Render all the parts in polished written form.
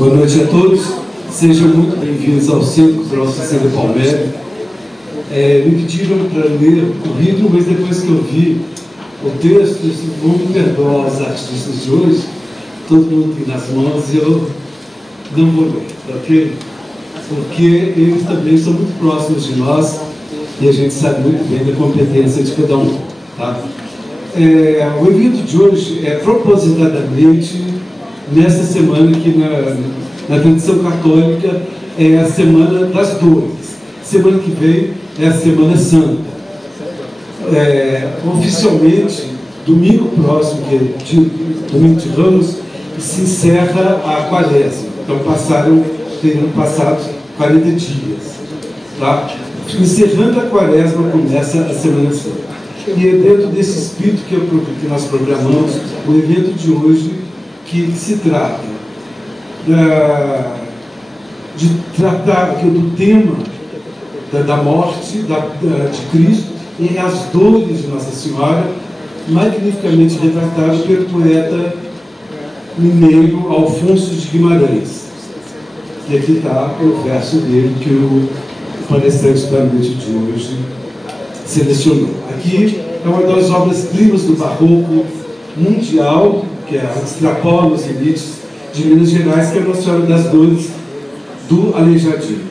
Boa noite a todos, sejam muito bem-vindos ao Centro Cultural Cecília Palmieri. Me pediram para ler o currículo, mas depois que eu vi o texto, eu disse, vou me perdoar aos artistas de hoje, todo mundo tem nas mãos e eu não vou ler, ok? Porque eles também são muito próximos de nós e a gente sabe muito bem da competência de cada um, tá? O evento de hoje é propositadamente nesta semana que na tradição católica é a Semana das Dores. Semana que vem é a Semana Santa. Oficialmente, domingo próximo, que é domingo de Ramos, se encerra a Quaresma. Então terão passado 40 dias. Tá? Encerrando a Quaresma, começa a Semana Santa. E é dentro desse espírito que nós programamos o evento de hoje, que se trata de tratar do tema da morte de Cristo e as dores de Nossa Senhora, magnificamente retratado pelo poeta mineiro Alfonso de Guimarães. E aqui está o verso dele que o palestrante da noite de hoje selecionou. Aqui é uma das obras-primas do barroco mundial, que extrapola os limites de Minas Gerais, que é a Nossa Senhora das Dores do Aleijadinho.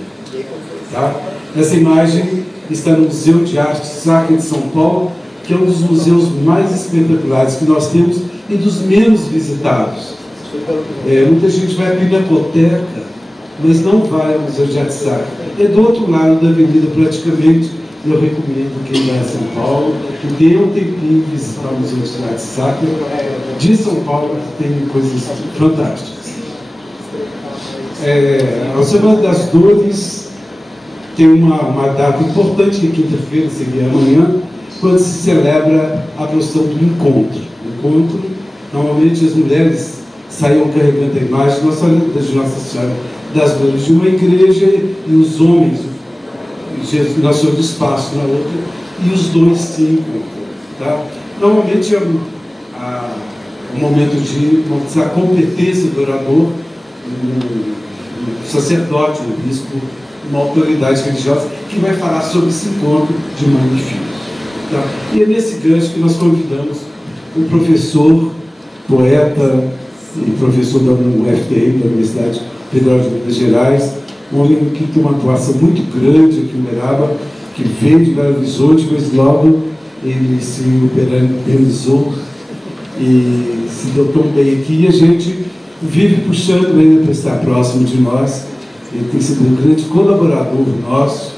Tá? Essa imagem está no Museu de Arte Sacra de São Paulo, que é um dos museus mais espetaculares que nós temos e dos menos visitados. Muita gente vai à Pinacoteca, mas não vai ao Museu de Arte Sacra. É do outro lado da avenida praticamente. Eu recomendo quem vai a São Paulo, que dê um tempinho visitar o Museu de Arte Sacra de São Paulo, que tem coisas fantásticas. A Semana das Dores tem uma data importante, que quinta-feira, seria amanhã, quando se celebra a procissão do encontro. Normalmente as mulheres saíam carregando a imagem de Nossa Senhora das Dores de uma igreja e os homens, Nossa Senhora do Espaço na outra, e os dois se encontram. Tá? Normalmente é um momento de mostrar a competência do orador, um sacerdote, um bispo, uma autoridade religiosa, que vai falar sobre esse encontro de mãe e filho. Tá? E é nesse gancho que nós convidamos o professor, poeta e professor da UFTI, da Universidade Federal de Minas Gerais, um homem que tem uma atuação muito grande aqui em Uberaba, que veio de Belo Horizonte, mas logo ele se urbanizou e se deu tão bem aqui, e a gente vive puxando ele para estar próximo de nós. Ele tem sido um grande colaborador nosso,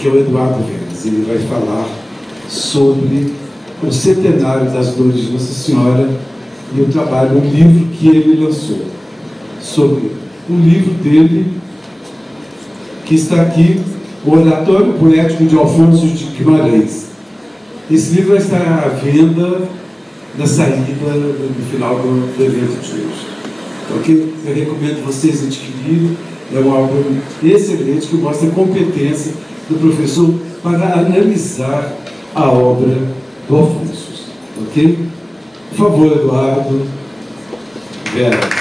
que é o Eduardo Vênus. Ele vai falar sobre o centenário das Dores de Nossa Senhora e o trabalho, um livro que ele lançou, sobre o livro dele, que está aqui, o Oratório Poético de Alfonso de Guimarães. Esse livro vai estar à venda na saída no final do evento de hoje. Ok? Eu recomendo vocês adquirirem. É uma obra excelente que mostra a competência do professor para analisar a obra do Alfonso. Ok? Por favor, Eduardo. Vera.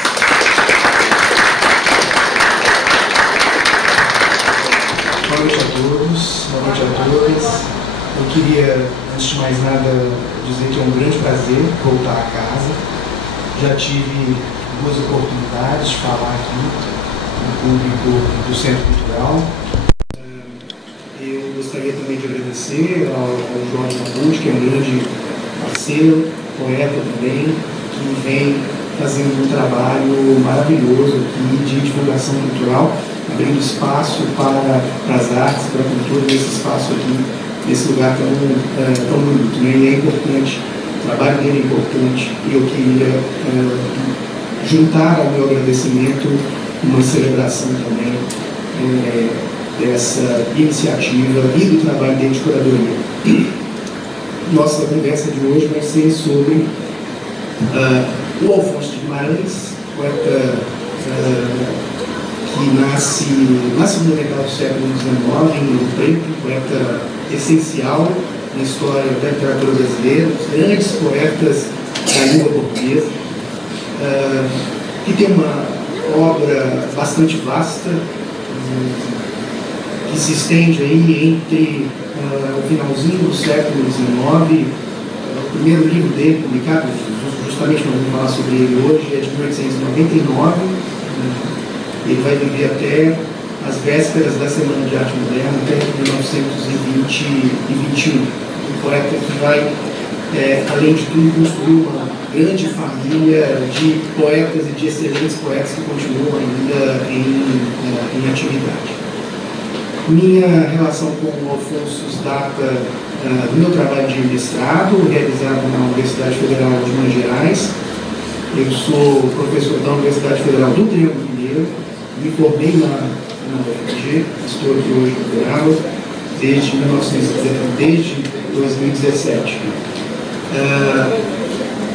Boa noite a todos, boa noite a todas. Eu queria, antes de mais nada, dizer que é um grande prazer voltar a casa. Já tive duas oportunidades de falar aqui no público do Centro Cultural. Eu gostaria também de agradecer ao Jorge Abud, que é um grande parceiro, poeta também, que vem fazendo um trabalho maravilhoso aqui de divulgação cultural, abrindo espaço para as artes, para a cultura, nesse espaço aqui, nesse lugar tão bonito. Né? E é importante, o trabalho dele é importante, e eu queria juntar ao meu agradecimento uma celebração também dessa iniciativa e do trabalho dele de curadoria. Nossa conversa de hoje vai ser sobre o Alfonso de Guimarães, poeta que nasce no metade do século XIX, em Ouro Preto, poeta essencial na história da literatura brasileira, os grandes poetas da língua portuguesa, que tem uma obra bastante vasta, que se estende aí entre o finalzinho do século XIX. O primeiro livro dele, publicado, justamente nós vamos falar sobre ele hoje, é de 1899. Ele vai viver até as vésperas da Semana de Arte Moderna, até 1920 e 21. Um poeta que vai, além de tudo, construir uma grande família de poetas e de excelentes poetas que continuam ainda em atividade. Minha relação com o Alfonso data do meu trabalho de mestrado, realizado na Universidade Federal de Minas Gerais. Eu sou professor da Universidade Federal do Triângulo Mineiro, me formei na UFG, estou aqui hoje no Federal desde 2017.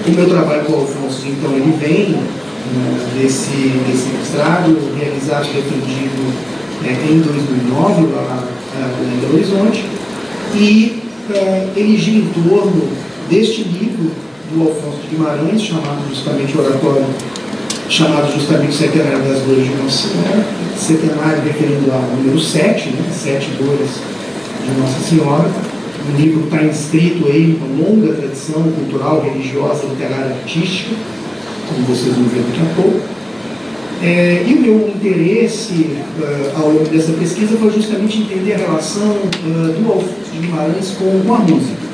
O meu trabalho com o Alfonso, então, ele vem desse mestrado realizado e defendido em 2009, lá em Belo Horizonte, e ele gira em torno deste livro do Alfonso de Guimarães, chamado justamente Oratório, chamado justamente Centenário das Dores de Nossa Senhora, centenário referindo ao número 7, né? 7 dores de Nossa Senhora. O livro está inscrito aí em uma longa tradição cultural, religiosa, literária, artística, como vocês vão ver daqui a pouco. E o meu interesse ao longo dessa pesquisa foi justamente entender a relação do Alfonso de Guimarães com a música.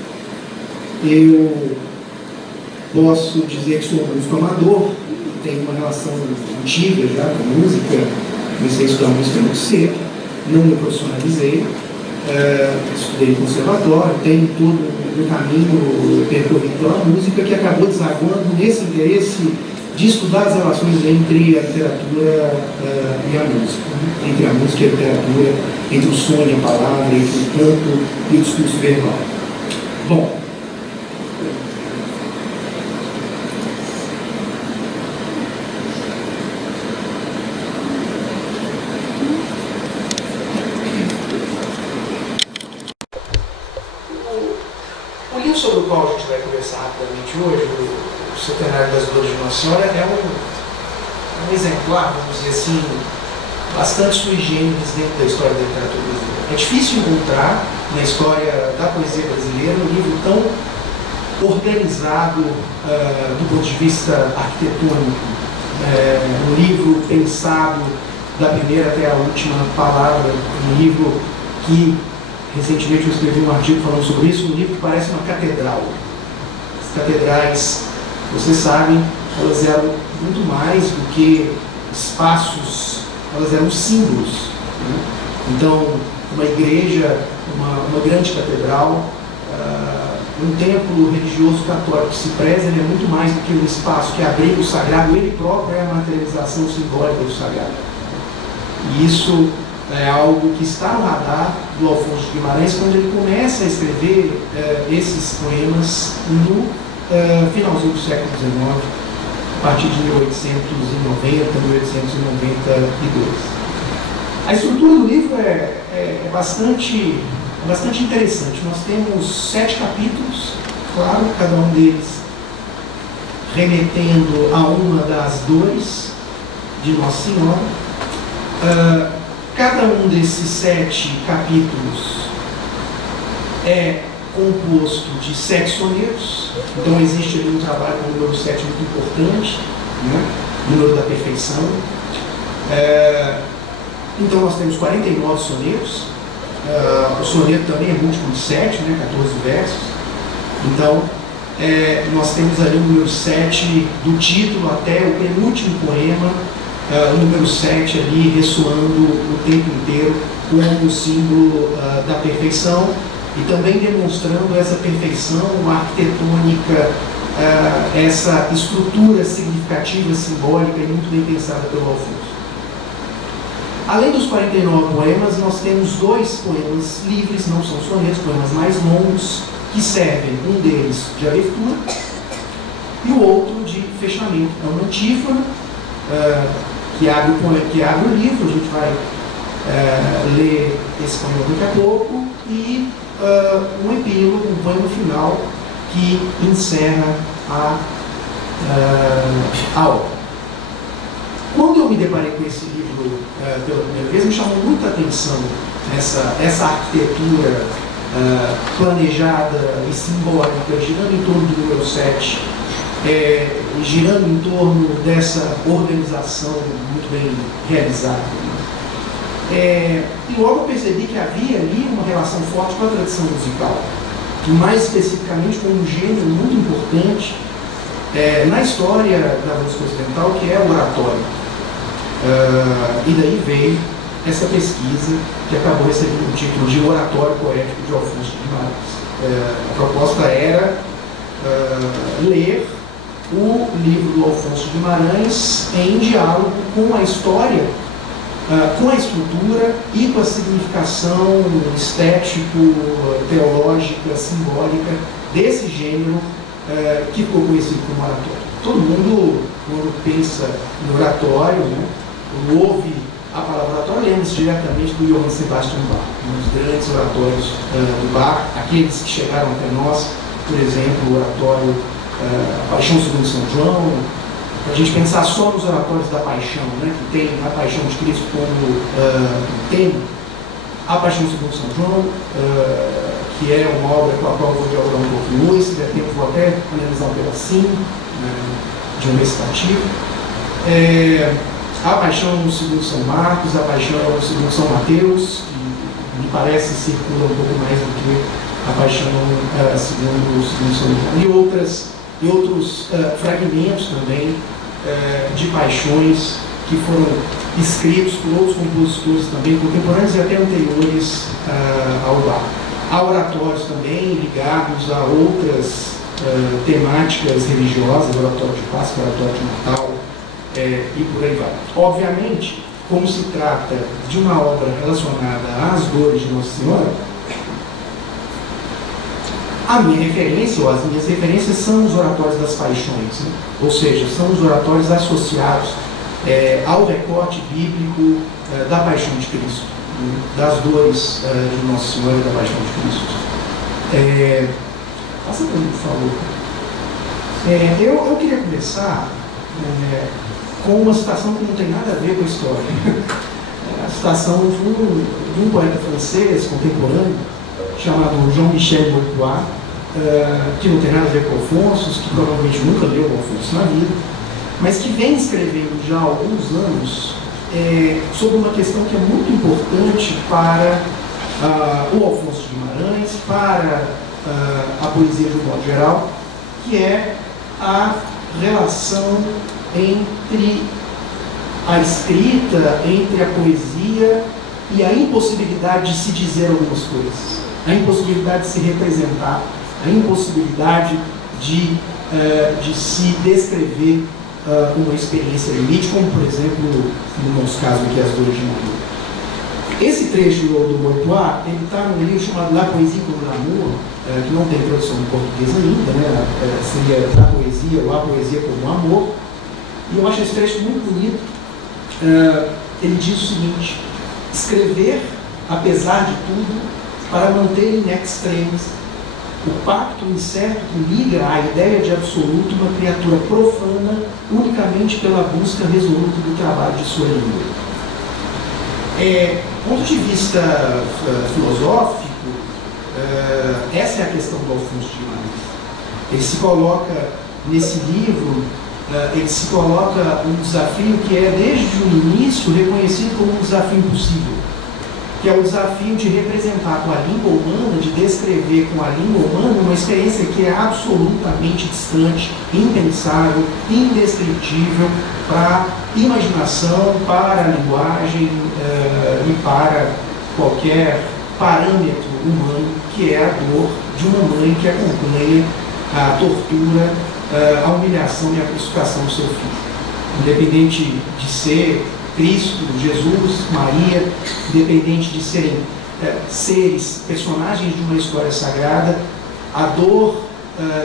Eu posso dizer que sou um músico amador, tenho uma relação antiga já com música, comecei a estudar música muito cedo, não me profissionalizei, estudei no conservatório, tenho todo um caminho percorrido pela música que acabou desaguando nesse interesse de estudar as relações entre a literatura e a música, né? Entre a música e a literatura, entre o som e a palavra, entre o canto e o discurso verbal. Bom, o livro sobre o qual a gente vai conversar rapidamente hoje, o Centenário das Dores de Nossa Senhora, é um exemplar, vamos dizer assim, bastante sui generis dentro da história da literatura brasileira. É difícil encontrar na história da poesia brasileira um livro tão organizado do ponto de vista arquitetônico, um livro pensado da primeira até a última palavra, um livro que, recentemente eu escrevi um artigo falando sobre isso, um livro que parece uma catedral. As catedrais, vocês sabem, elas eram muito mais do que espaços, elas eram símbolos, né? Então, uma igreja, uma grande catedral, um templo religioso católico que se preza, ele é muito mais do que um espaço que abriga o sagrado, ele próprio é a materialização simbólica do sagrado. E isso é algo que está no radar do Alfonso de Guimarães quando ele começa a escrever esses poemas no finalzinho do século XIX, a partir de 1890, 1892. A estrutura do livro é bastante interessante. Nós temos 7 capítulos, claro, cada um deles remetendo a uma das dores de Nossa Senhora. Cada um desses 7 capítulos é composto de 7 sonetos, então existe ali um trabalho com o número 7 muito importante, né? O número da perfeição. Então nós temos 49 sonetos, o soneto também é múltiplo de 7, né? 14 versos, então nós temos ali o número 7 do título até o penúltimo poema, o número 7 ali ressoando o tempo inteiro como o símbolo da perfeição e também demonstrando essa perfeição arquitetônica, essa estrutura significativa, simbólica e muito bem pensada pelo Alfonso. Além dos 49 poemas, nós temos 2 poemas livres, não são sonetos, poemas mais longos, que servem, um deles de abertura e o outro de fechamento. É uma antífona que abre o livro, a gente vai ler esse poema daqui a pouco, e um epílogo, um poema final que encerra a obra. Quando eu me deparei com esse livro pela primeira vez, me chamou muita atenção essa arquitetura planejada e simbólica, girando em torno do número 7, girando em torno dessa organização muito bem realizada. E logo eu percebi que havia ali uma relação forte com a tradição musical, e mais especificamente com um gênero muito importante na história da música ocidental, que é o oratório. E daí veio essa pesquisa que acabou recebendo o título de Oratório Poético de Alfonso de Guimarães. A proposta era ler o livro do Alfonso de Guimarães em diálogo com a história, com a estrutura e com a significação estético, teológica, simbólica desse gênero que ficou conhecido como oratório. Todo mundo, quando pensa no oratório, né, quando ouve a palavra oratório, lembra-se diretamente do Johann Sebastian Bach, um dos grandes oratórios do Bach, aqueles que chegaram até nós, por exemplo, o oratório A Paixão segundo São João, para a gente pensar só nos oratórios da Paixão, né, que tem a Paixão de Cristo como tema, a Paixão segundo São João, que é uma obra com a qual eu vou dialogar um pouquinho hoje, se der tempo vou até analisar um pedacinho de um recitativo. A Paixão segundo São Marcos, a Paixão segundo São Mateus, que me parece circula um pouco mais do que a Paixão segundo São João, e outros fragmentos também de paixões que foram escritos por outros compositores também, contemporâneos e até anteriores ao Bach. Há oratórios também ligados a outras temáticas religiosas, oratório de Páscoa, oratório de Natal, e por aí vai. Obviamente, como se trata de uma obra relacionada às dores de Nossa Senhora, a minha referência, ou as minhas referências, são os oratórios das paixões, né? Ou seja, são os oratórios associados ao recorte bíblico da paixão de Cristo, né? Das dores de Nossa Senhora e da paixão de Cristo. Passa para mim, por favor. Eu queria começar com uma citação que não tem nada a ver com a história. A citação de um poeta francês contemporâneo, chamado Jean-Michel Mautois, que não tem nada a ver com Alfonso, que provavelmente nunca leu o Alfonso na vida, mas que vem escrevendo já há alguns anos sobre uma questão que é muito importante para o Alfonso de Guimarães, para a poesia de um modo geral, que é a relação entre a escrita, entre a poesia e a impossibilidade de se dizer algumas coisas, a impossibilidade de se representar, a impossibilidade de se descrever uma experiência limite, como por exemplo, no nosso caso aqui, as dores de Maria. Esse trecho do Mautois, ele está num livro chamado La Poésie comme l'amour, que não tem tradução em português ainda, né? Seria La Poesia ou A Poesia como Amor, e eu acho esse trecho muito bonito. Ele diz o seguinte: escrever, apesar de tudo, para manter in extremis o pacto incerto que liga à ideia de absoluto uma criatura profana unicamente pela busca resoluta do trabalho de sua língua. Do ponto de vista filosófico, essa é a questão do Alfonso de Guimarães. Ele se coloca nesse livro, ele se coloca um desafio que é desde o início reconhecido como um desafio impossível, que é o desafio de representar com a língua humana, de descrever com a língua humana uma experiência que é absolutamente distante, impensável, indescritível para a imaginação, para a linguagem e para qualquer parâmetro humano, que é a dor de uma mãe que acompanha a tortura, a humilhação e a crucificação do seu filho. Independente de ser Cristo, Jesus, Maria, independente de serem seres, personagens de uma história sagrada, a dor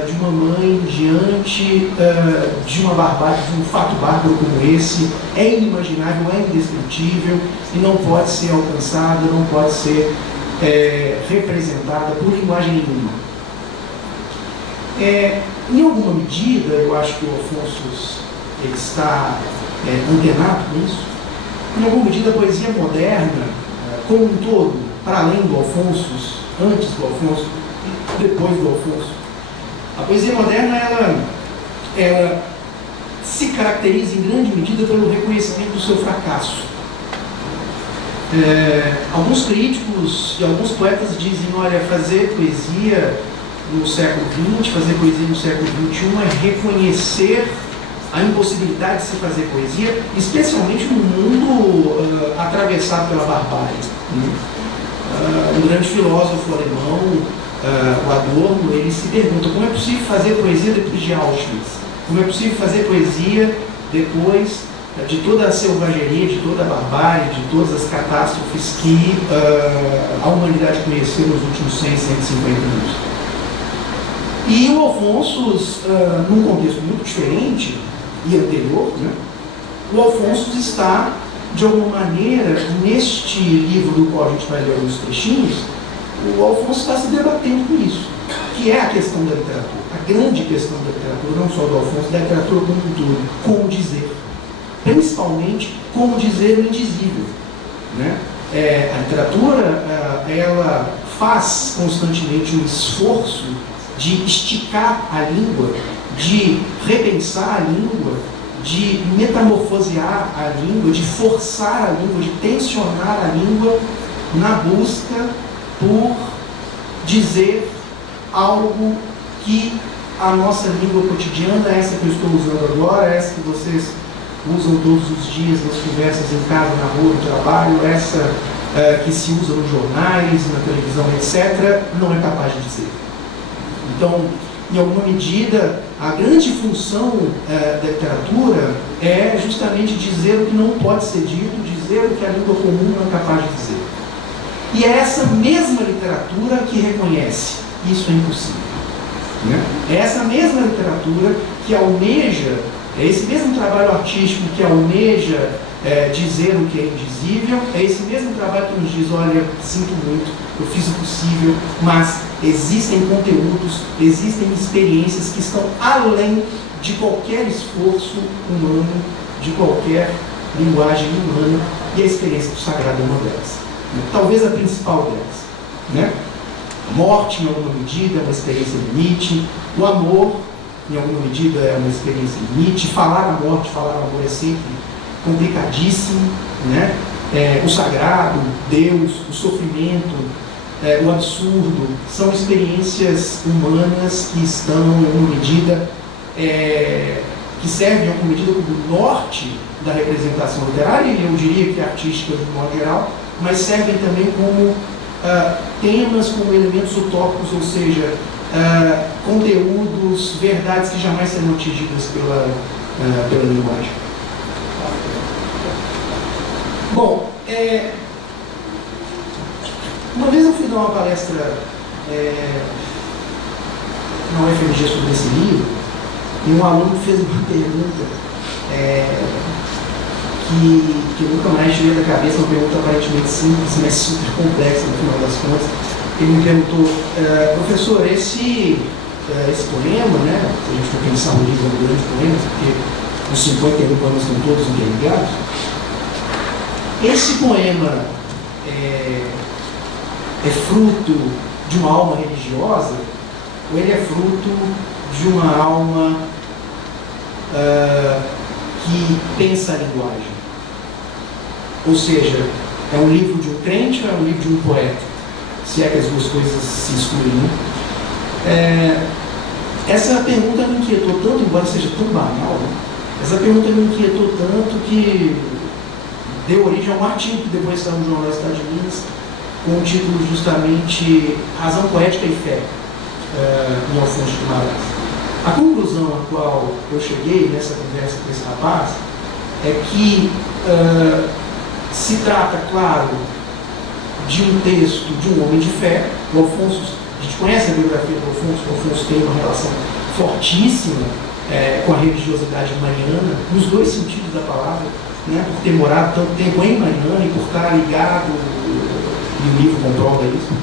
de uma mãe diante de uma barbárie, de um fato bárbaro como esse, é inimaginável, é indescritível e não pode ser alcançada, não pode ser representada por linguagem nenhuma. Em alguma medida, eu acho que o Alfonso ele está antenado com isso. Em alguma medida, a poesia moderna, como um todo, para além do Alfonso, antes do Alfonso e depois do Alfonso, a poesia moderna, ela se caracteriza em grande medida pelo reconhecimento do seu fracasso. Alguns críticos e alguns poetas dizem, olha, fazer poesia no século XX, fazer poesia no século XXI é reconhecer a impossibilidade de se fazer poesia, especialmente num mundo atravessado pela barbárie. Um grande filósofo alemão, o Adorno, ele se pergunta como é possível fazer poesia depois de Auschwitz? Como é possível fazer poesia depois de toda a selvageria, de toda a barbárie, de todas as catástrofes que a humanidade conheceu nos últimos 100, 150 anos? E o Alfonso, num contexto muito diferente e anterior, né, o Alfonso está, de alguma maneira, neste livro do qual a gente vai ler alguns trechinhos, o Alfonso está se debatendo com isso, que é a questão da literatura, a grande questão da literatura, não só do Alfonso, da literatura como um todo, como dizer, principalmente como dizer o indizível, né? A literatura, ela faz constantemente um esforço de esticar a língua, de repensar a língua, de metamorfosear a língua, de forçar a língua, de tensionar a língua na busca por dizer algo que a nossa língua cotidiana, essa que eu estou usando agora, essa que vocês usam todos os dias nas conversas em casa, na rua, no trabalho, essa que se usa nos jornais, na televisão, etc., não é capaz de dizer. Então, em alguma medida, a grande função da literatura é justamente dizer o que não pode ser dito, dizer o que a língua comum não é capaz de dizer. E é essa mesma literatura que reconhece isso é impossível. Né? É essa mesma literatura que almeja, é esse mesmo trabalho artístico que almeja dizer o que é indizível, é esse mesmo trabalho que nos diz, olha, sinto muito, eu fiz o possível, mas existem conteúdos, existem experiências que estão além de qualquer esforço humano, de qualquer linguagem humana, e a experiência do sagrado é uma delas. Talvez a principal delas. Né? A morte, em alguma medida, é uma experiência limite, o amor, em alguma medida, é uma experiência limite, falar a morte, falar o amor é sempre complicadíssimo, né? O sagrado, Deus, o sofrimento, o absurdo, são experiências humanas que estão, em alguma medida, que servem, em alguma medida, como norte da representação literária, e eu diria que artística, de modo geral, mas servem também como temas, como elementos utópicos, ou seja, conteúdos, verdades que jamais serão atingidas pela linguagem. Bom, uma vez eu fui dar uma palestra na UFMG sobre esse livro, e um aluno fez uma pergunta que nunca mais tirei da cabeça, uma pergunta aparentemente simples, mas super complexa no final das contas. Ele me perguntou, professor, esse poema, né, se a gente for pensar no livro, é um grande poema, porque os 51 poemas estão todos interligados, esse poema é fruto de uma alma religiosa ou ele é fruto de uma alma que pensa a linguagem? Ou seja, é um livro de um crente ou é um livro de um poeta? Se é que as duas coisas se excluem, né? Essa pergunta me inquietou tanto, embora seja tão banal, né? Essa pergunta me inquietou tanto que deu origem a um artigo que depois saiu no Jornal do Estado de Minas, com o título justamente Razão Poética e Fé, em Alfonso de Guimarães. A conclusão a qual eu cheguei nessa conversa com esse rapaz é que se trata, claro, de um texto de um homem de fé. O Alfonso, a gente conhece a biografia do Alfonso, o Alfonso tem uma relação fortíssima com a religiosidade mariana, nos dois sentidos da palavra, né, por ter morado tanto tempo em Mariana e por estar ligado, e o livro comprova isso.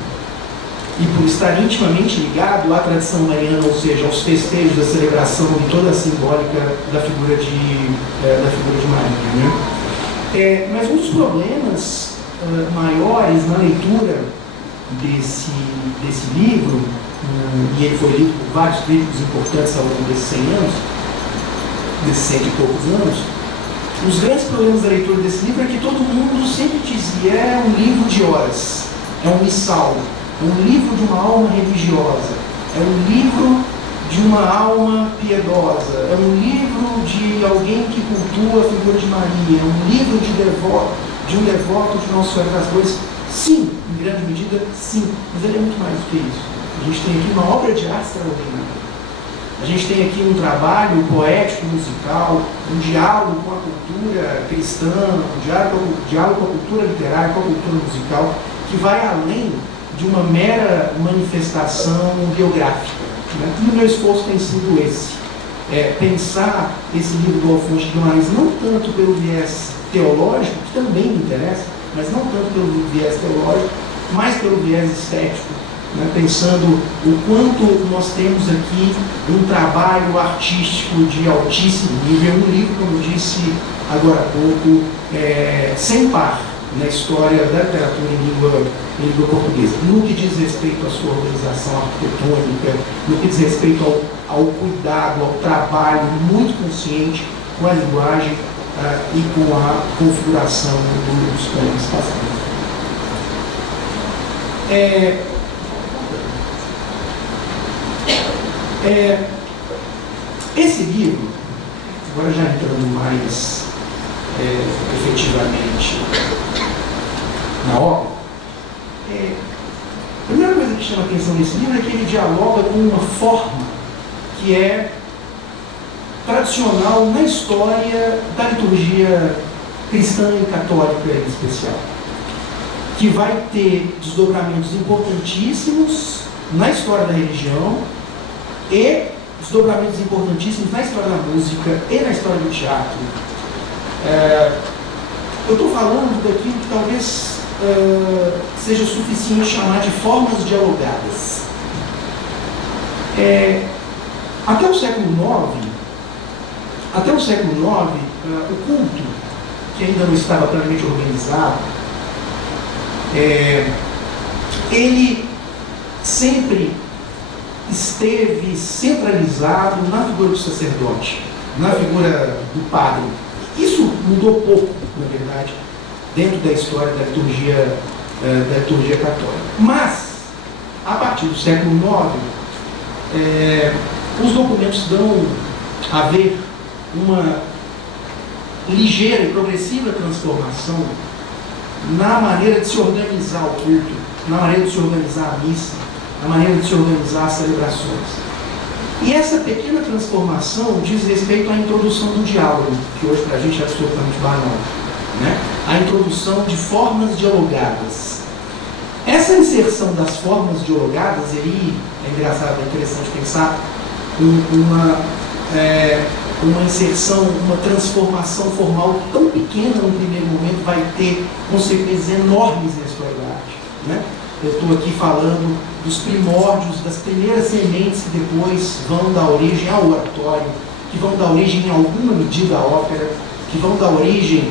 e por estar intimamente ligado à tradição mariana, ou seja, aos festejos, à celebração e toda a simbólica da figura de Maria, né? Mas um dos problemas maiores na leitura desse livro, e ele foi lido por vários críticos importantes ao longo desses 100 anos, desses 100 e poucos anos, os grandes problemas da leitura desse livro é que todo mundo sempre dizia: é um livro de horas, é um missal, é um livro de uma alma religiosa, é um livro de uma alma piedosa, é um livro de alguém que cultua a figura de Maria, é um livro de um devoto de Nossa Senhora das Dores. Sim, em grande medida, sim, mas ele é muito mais do que isso. A gente tem aqui uma obra de arte extraordinária. A gente tem aqui um trabalho poético, musical, um diálogo com a cultura cristã, um diálogo com a cultura literária, com a cultura musical, que vai além de uma mera manifestação biográfica, né? E o meu esforço tem sido esse, pensar esse livro do Alfonso de Guimarães não tanto pelo viés teológico, que também me interessa, mas não tanto pelo viés teológico, mas pelo viés estético, né? Pensando o quanto nós temos aqui um trabalho artístico de altíssimo nível, um livro, como eu disse agora há pouco, sem par na história da literatura em língua portuguesa, no que diz respeito à sua organização arquitetônica, no que diz respeito ao cuidado, ao trabalho muito consciente com a linguagem e com a configuração dos planos espaciais. Esse livro, agora já entrando mais efetivamente na obra, a primeira coisa que chama a atenção nesse livro é que ele dialoga com uma forma que é tradicional na história da liturgia cristã e católica em especial, que vai ter desdobramentos importantíssimos na história da religião e desdobramentos importantíssimos na história da música e na história do teatro. Eu estou falando daquilo que talvez seja suficiente chamar de formas dialogadas. Até o século IX, o culto, que ainda não estava plenamente organizado, ele sempre esteve centralizado na figura do sacerdote, na figura do padre. Isso mudou pouco, na verdade, dentro da história da liturgia católica. Mas, a partir do século IX, os documentos dão a ver uma ligeira e progressiva transformação na maneira de se organizar o culto, na maneira de se organizar a missa, na maneira de se organizar as celebrações. E essa pequena transformação diz respeito à introdução do diálogo, que hoje para a gente é absolutamente banal, né? A introdução de formas dialogadas. Essa inserção das formas dialogadas, aí é engraçado, é interessante pensar uma inserção, uma transformação formal tão pequena no primeiro momento vai ter consequências enormes na história da arte, né? Eu estou aqui falando dos primórdios, das primeiras sementes que depois vão dar origem ao oratório, que vão dar origem em alguma medida à ópera, que vão dar origem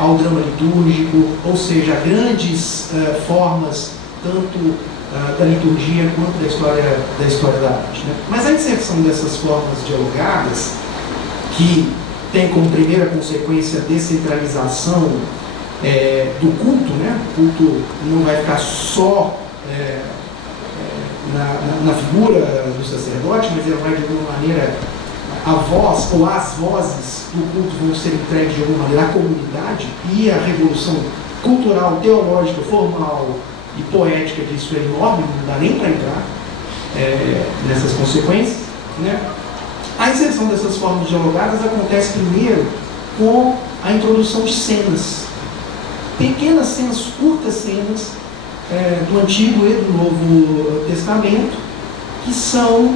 ao drama litúrgico, ou seja, a grandes formas tanto da liturgia quanto da história da arte, né? Mas a inserção dessas formas dialogadas, que tem como primeira consequência a descentralização do culto, né? O culto não vai ficar só na figura do sacerdote, mas ele vai de alguma maneira, a voz ou as vozes do culto vão ser entregues de alguma maneira à comunidade, e a revolução cultural, teológica, formal e poética disso é enorme, não dá nem para entrar nessas consequências, né? A inserção dessas formas dialogadas acontece primeiro com a introdução de cenas, pequenas cenas, curtas cenas do Antigo e do Novo Testamento, que são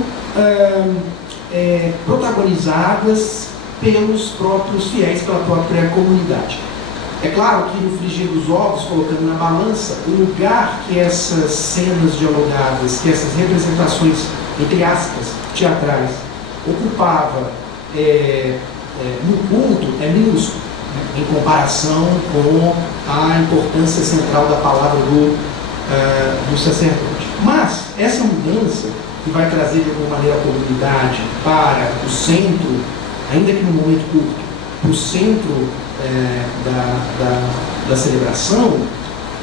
protagonizadas pelos próprios fiéis, pela própria comunidade. É claro que no frigir dos ovos, colocando na balança, o lugar que essas cenas dialogadas, que essas representações, entre aspas, teatrais, ocupava no culto é minúsculo, né, em comparação com a importância central da palavra do sacerdote. Mas essa mudança, que vai trazer de alguma maneira a comunidade para o centro, ainda que no momento curto, o centro da celebração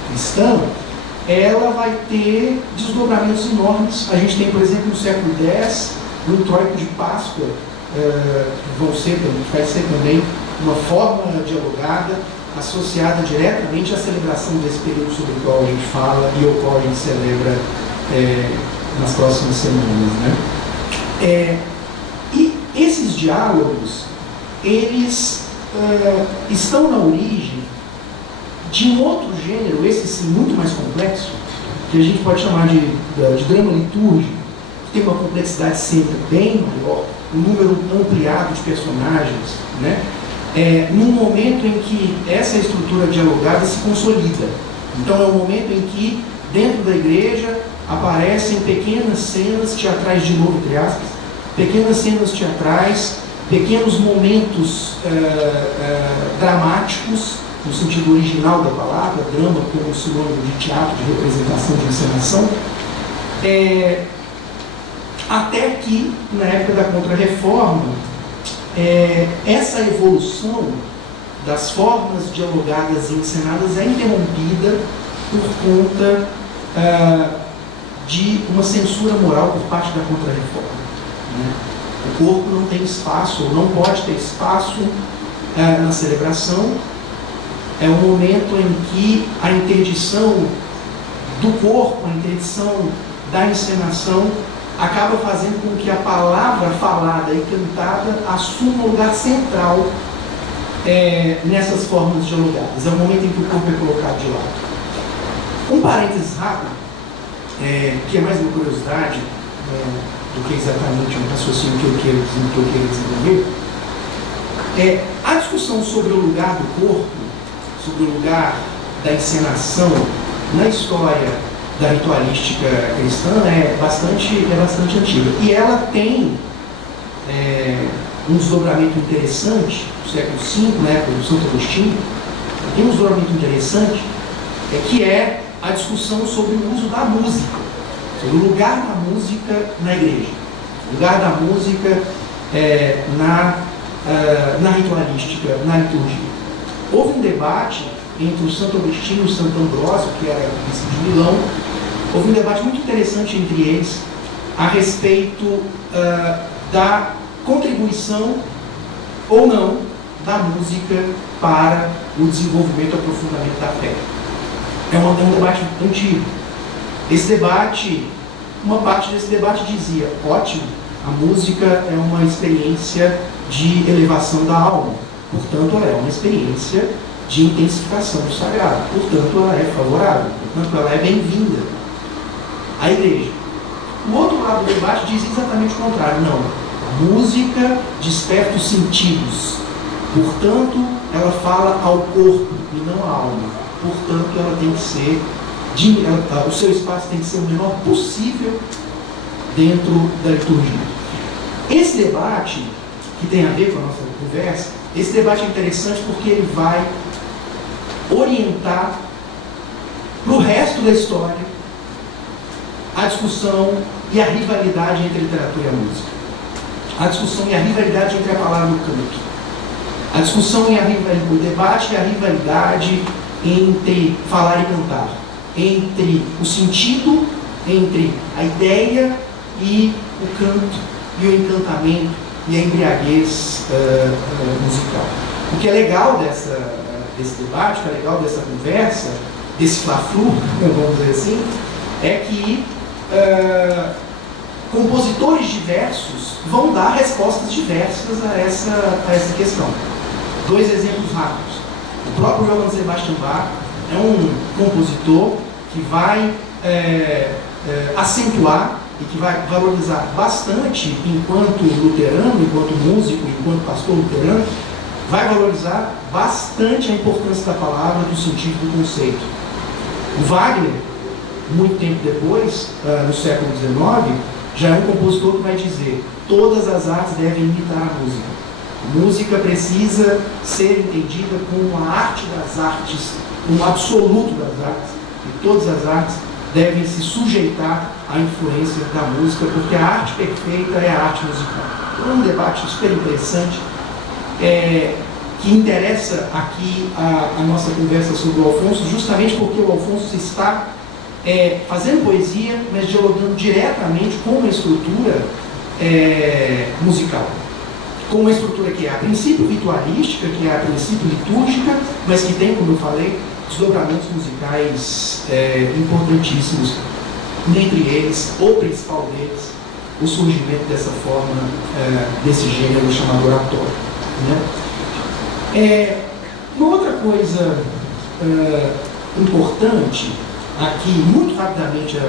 cristã, ela vai ter desdobramentos enormes. A gente tem, por exemplo, no século X, no introito de Páscoa, vai ser também uma forma dialogada associada diretamente à celebração desse período sobre o qual a gente fala e o qual a gente celebra nas próximas semanas, né? E esses diálogos, eles estão na origem de um outro gênero, esse sim muito mais complexo, que a gente pode chamar de drama litúrgico, que tem uma complexidade sempre bem maior, um número ampliado de personagens, né? Num momento em que essa estrutura dialogada se consolida. Então é um momento em que, dentro da igreja, aparecem pequenas cenas teatrais, de novo, entre aspas, pequenas cenas teatrais, pequenos momentos dramáticos, no sentido original da palavra, drama como sinônimo de teatro, de representação, de encenação, até que, na época da Contra-Reforma, essa evolução das formas dialogadas e encenadas é interrompida por conta de uma censura moral por parte da Contra-Reforma, né? O corpo não tem espaço, ou não pode ter espaço na celebração. É um momento em que a interdição do corpo, a interdição da encenação, acaba fazendo com que a palavra falada e cantada assuma um lugar central nessas formas dialogadas. É o momento em que o corpo é colocado de lado. Um parênteses rápido, que é mais uma curiosidade do que exatamente um raciocínio que eu quero desenvolver, a discussão sobre o lugar do corpo, sobre o lugar da encenação na história da ritualística cristã é bastante antiga. E ela tem um desdobramento interessante, no século V, na época do Santo Agostinho, tem um desdobramento interessante, que é a discussão sobre o uso da música, sobre o lugar da música na igreja, o lugar da música na ritualística, na liturgia. Houve um debate entre o Santo Agostinho e o Santo Ambrósio, que era o bispo de Milão. Houve um debate muito interessante entre eles a respeito da contribuição ou não da música para o desenvolvimento e aprofundamento da fé. É um debate antigo. Esse debate, uma parte desse debate dizia: ótimo, a música é uma experiência de elevação da alma, portanto ela é uma experiência de intensificação do sagrado, portanto ela é favorável, portanto ela é bem-vinda à igreja. O outro lado do debate diz exatamente o contrário. Não, a música desperta os sentidos, portanto ela fala ao corpo e não à alma, portanto ela tem que ser, o seu espaço tem que ser o menor possível dentro da liturgia. Esse debate, que tem a ver com a nossa conversa, esse debate é interessante porque ele vai orientar para o resto da história a discussão e a rivalidade entre a literatura e a música, a discussão e a rivalidade entre a palavra e o canto, a discussão e o debate e a rivalidade entre falar e cantar, entre o sentido, entre a ideia e o canto, e o encantamento e a embriaguez musical. O que é legal desse debate, o que é legal dessa conversa, desse fla-flu, vamos dizer assim, é que compositores diversos vão dar respostas diversas a essa questão. Dois exemplos rápidos. O próprio Johann Sebastian Bach é um compositor que vai acentuar e que vai valorizar bastante, enquanto luterano, enquanto músico, enquanto pastor luterano, vai valorizar bastante a importância da palavra, do sentido do conceito. O Wagner, muito tempo depois, no século XIX, já é um compositor que vai dizer: todas as artes devem imitar a música. Música precisa ser entendida como a arte das artes, como o absoluto das artes, e todas as artes devem se sujeitar à influência da música, porque a arte perfeita é a arte musical. Então, é um debate super interessante, que interessa aqui a nossa conversa sobre o Alfonso, justamente porque o Alfonso está fazendo poesia, mas dialogando diretamente com uma estrutura musical. Com uma estrutura que é a princípio ritualística, que é a princípio litúrgica, mas que tem, como eu falei, desdobramentos musicais importantíssimos. Dentre eles, o principal deles, o surgimento dessa forma, desse gênero chamado oratório. Né? Uma outra coisa importante aqui, muito rapidamente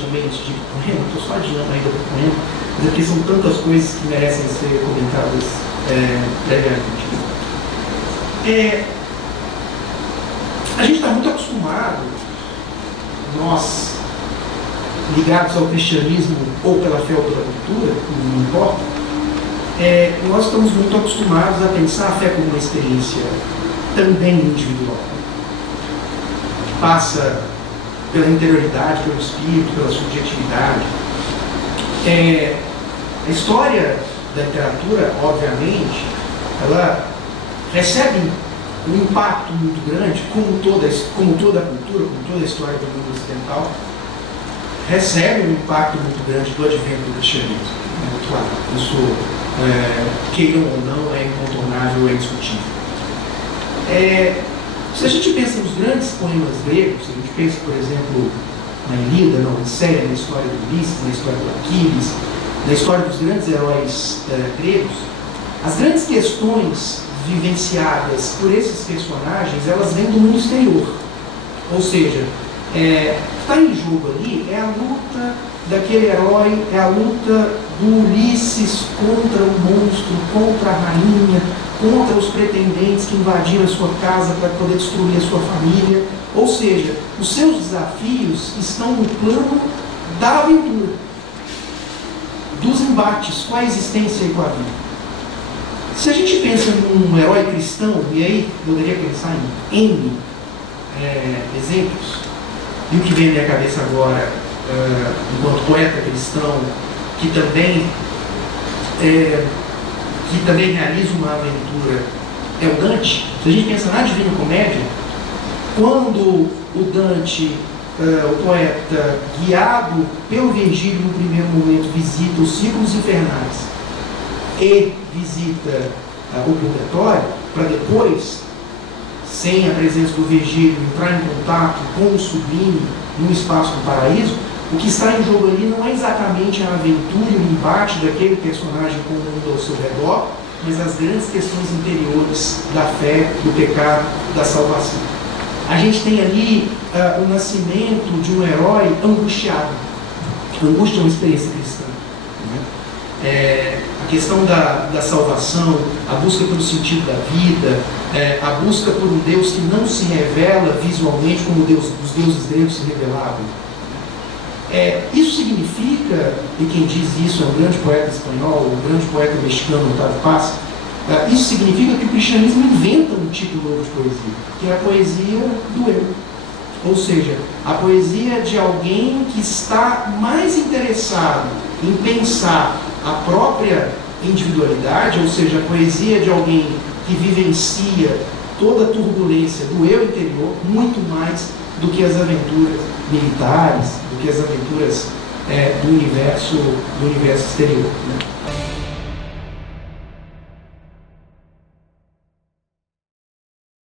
também, esse tipo de poema, estou só adiando ainda do poema, mas porque são tantas coisas que merecem ser comentadas previamente. A gente está muito acostumado, nós, ligados ao cristianismo ou pela fé ou pela cultura, não importa, nós estamos muito acostumados a pensar a fé como uma experiência também individual. Passa pela interioridade, pelo espírito, pela subjetividade. A história da literatura, obviamente, ela recebe um impacto muito grande, como toda a cultura, como toda a história do mundo ocidental, recebe um impacto muito grande do advento do cristianismo. Claro, isso, queiram ou não, é incontornável, é indiscutível. Se a gente pensa nos grandes poemas gregos, se a gente pensa, por exemplo, na Ilíada, na Odisseia, na história do Ulisses, na história do Aquiles, na história dos grandes heróis gregos, as grandes questões vivenciadas por esses personagens, elas vêm do mundo exterior. Ou seja, o que está em jogo ali é a luta daquele herói, é a luta do Ulisses contra o monstro, contra a rainha, contra os pretendentes que invadiram a sua casa para poder destruir a sua família. Ou seja, os seus desafios estão no plano da aventura, dos embates com a existência e com a vida. Se a gente pensa num herói cristão, e aí poderia pensar em N exemplos, e o que vem à minha cabeça agora, enquanto poeta cristão, que também realiza uma aventura, é o Dante. Se a gente pensa na Divina Comédia, quando o Dante, o poeta, guiado pelo Virgílio no primeiro momento, visita os círculos infernais e visita o purgatório, para depois, sem a presença do Virgílio, entrar em contato com o sublime no espaço do paraíso, o que está em jogo ali não é exatamente a aventura e o embate daquele personagem com o mundo ao seu redor, mas as grandes questões interiores da fé, do pecado, da salvação. A gente tem ali o nascimento de um herói angustiado. A angústia é uma experiência cristã. Né? A questão da salvação, a busca pelo sentido da vida, a busca por um Deus que não se revela visualmente como os deuses gregos se revelavam. Isso significa, e quem diz isso é um grande poeta espanhol, um grande poeta mexicano, Octavio Paz, isso significa que o cristianismo inventa um tipo novo de poesia, que é a poesia do eu. Ou seja, a poesia de alguém que está mais interessado em pensar a própria individualidade, ou seja, a poesia de alguém que vivencia toda a turbulência do eu interior, muito mais do que as aventuras militares, do que as aventuras do universo exterior. Né?